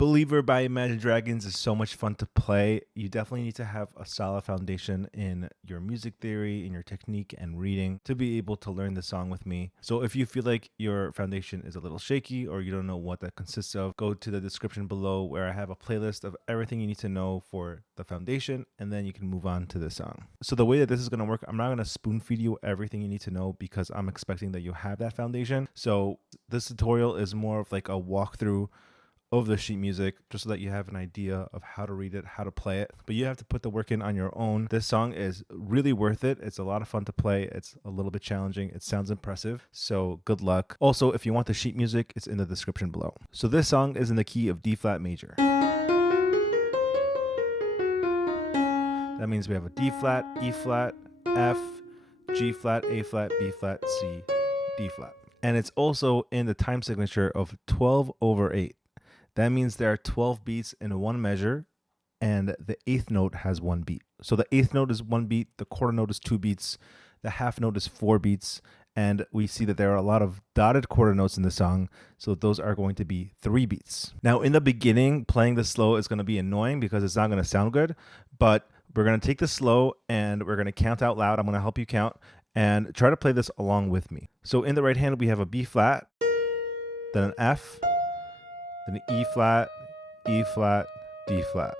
Believer by Imagine Dragons is so much fun to play. You definitely need to have a solid foundation in your music theory, in your technique and reading to be able to learn the song with me. So if you feel like your foundation is a little shaky or you don't know what that consists of, go to the description below where I have a playlist of everything you need to know for the foundation, and then you can move on to the song. So the way that this is going to work, I'm not going to spoon feed you everything you need to know because I'm expecting that you have that foundation. So this tutorial is more of like a walkthrough of the sheet music just so that you have an idea of how to read it, how to play it, but you have to put the work in on your own. This song is really worth it. It's a lot of fun to play. It's a little bit challenging. It sounds impressive, so good luck. Also, if you want the sheet music, it's in the description below. So this song is in the key of D flat major. That means we have a D flat, E flat, F, G flat, A flat, B flat, C, D flat. And it's also in the time signature of 12/8. That means there are 12 beats in one measure, and the eighth note has one beat. So the eighth note is one beat, the quarter note is 2 beats, the half note is 4 beats, and we see that there are a lot of dotted quarter notes in the song, so those are going to be 3 beats. Now in the beginning, playing the slow is going to be annoying because it's not going to sound good, but we're going to take the slow and we're going to count out loud. I'm going to help you count and try to play this along with me. So in the right hand, we have a B flat, then an F, then an E flat, D flat.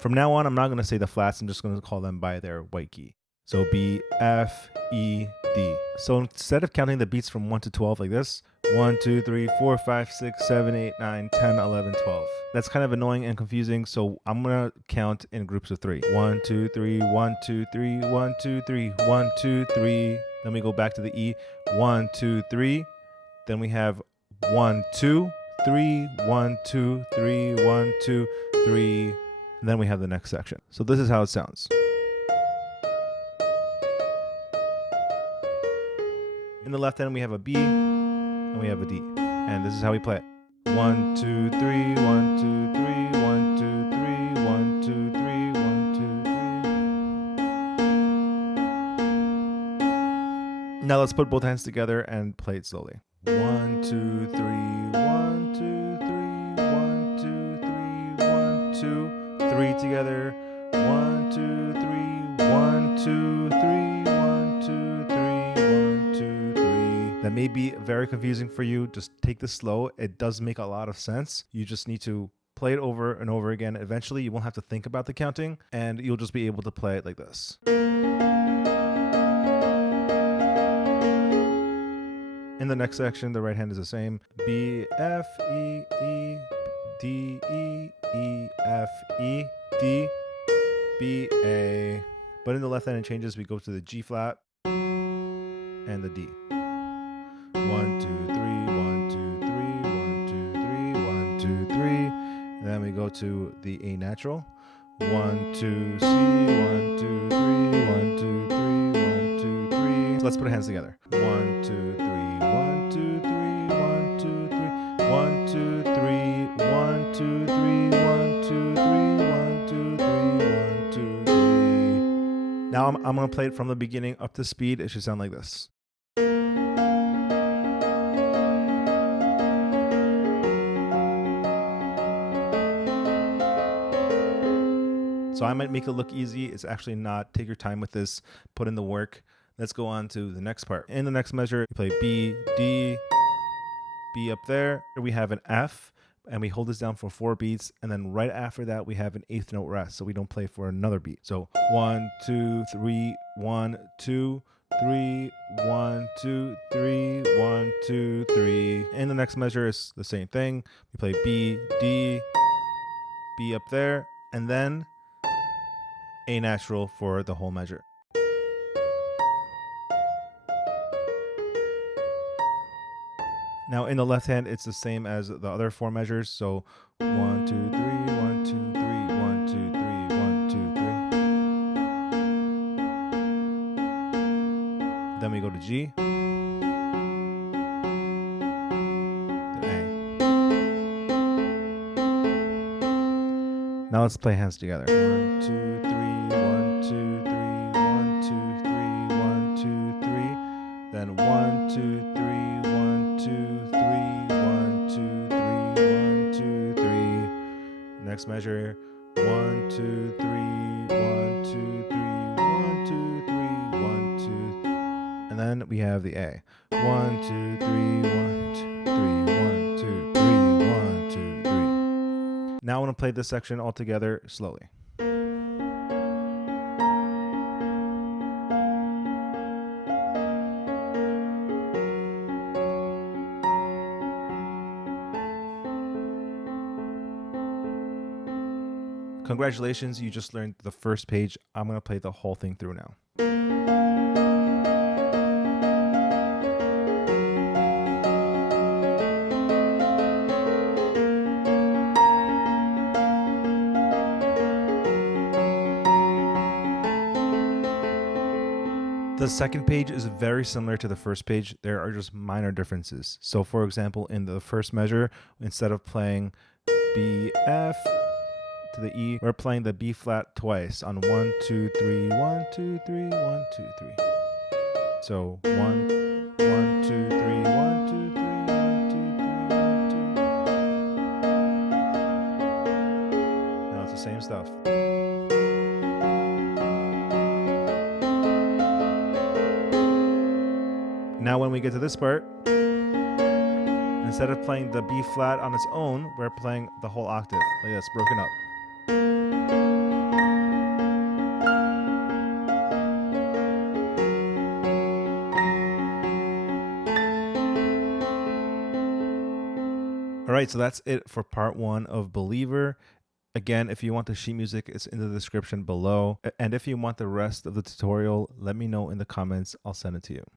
From now on, I'm not going to say the flats. I'm just going to call them by their white key. So B, F, E, D. So instead of counting the beats from 1 to 12 like this, 1, 2, 3, 4, 5, 6, 7, 8, 9, 10, 11, 12. That's kind of annoying and confusing, so I'm going to count in groups of 3. 1, 2, 3, 1, 2, 3, 1, 2, 3, 1, 2, 3. Then we go back to the E. 1, 2, 3. Then we have 1, 2, 3, 1, 2, 3, 1, 2, 3. And then we have the next section. So this is how it sounds. In the left hand, we have a B and we have a D. And this is how we play it. 1, 2, 3, 1, 2, 3, 1, 2, 3, 1, 2, 3, 1, 2, 3. Now let's put both hands together and play it slowly. 1, 2, 3, 1, 2, 3, 1, 2, 3, 1, 2, 3 together. 1, 2, 3, 1, 2, 3, 1, 2, 3, 1, 2, 3. That may be very confusing for you. Just take this slow. It does make a lot of sense. You just need to play it over and over again. Eventually, you won't have to think about the counting, and you'll just be able to play it like this. In the next section, the right hand is the same. B, F, E, E, D, E, E, F, E, D, B, A. But in the left hand it changes. We go to the G flat and the D. 1, 2, 3, 1, 2, 3, 1, 2, 3, 1, 2, 3. And then we go to the A natural. 1, 2, C, 1, 2, 3, 1, 2, 3, 1, 2, 3. So let's put our hands together. 1, 2, 3, 1, 2, 3, 1, 2, 3, 1, 2, 3, 1, 2, 3, 1, 2, 3, 1, 2, 3, 1, 2, 3. Now I'm going to play it from the beginning up to speed. It should sound like this. So I might make it look easy. It's actually not. Take your time with this. Put in the work. Let's go on to the next part. In the next measure, we play B, D, B up there. We have an F, and we hold this down for 4 beats. And then right after that, we have an eighth note rest, so we don't play for another beat. So 1, 2, 3, 1, 2, 3, 1, 2, 3, 1, 2, 3. In the next measure is the same thing. We play B, D, B up there, and then A natural for the whole measure. Now in the left hand, it's the same as the other 4 measures. So 1, 2, 3, 1, 2, 3, 1, 2, 3, 1, 2, 3. Then we go to G. Then A. Now let's play hands together. 1, 2, 3, 1, 2, 3, 1, 2, 3, 1, 2, 3. Then 1, 2, 3, 1, 2, 3, 1, 2, 3, 1, 2, 3. Next measure, 1, 2, 3, 1, 2, 3, 1, 2, 3, 1, 2, 3. And then we have the A. 1, 2, 3, 1, 2, 3, 1, 2, 3, 1, 2, 3. Now I want to play this section all together slowly. Congratulations, you just learned the first page. I'm going to play the whole thing through now. The second page is very similar to the first page. There are just minor differences. So for example, in the first measure, instead of playing B, F to the E, we're playing the B flat twice on 1, 2, 3, 1, 2, 3, 1, 2, 3. So 1, 1, 2, 3, 1, 2, 3, 1, 2, 3, 1, 2. Now it's the same stuff. Now when we get to this part, instead of playing the B flat on its own, we're playing the whole octave, like this, broken up. All right, so that's it for part 1 of Believer. Again, if you want the sheet music, it's in the description below. And if you want the rest of the tutorial, let me know in the comments. I'll send it to you.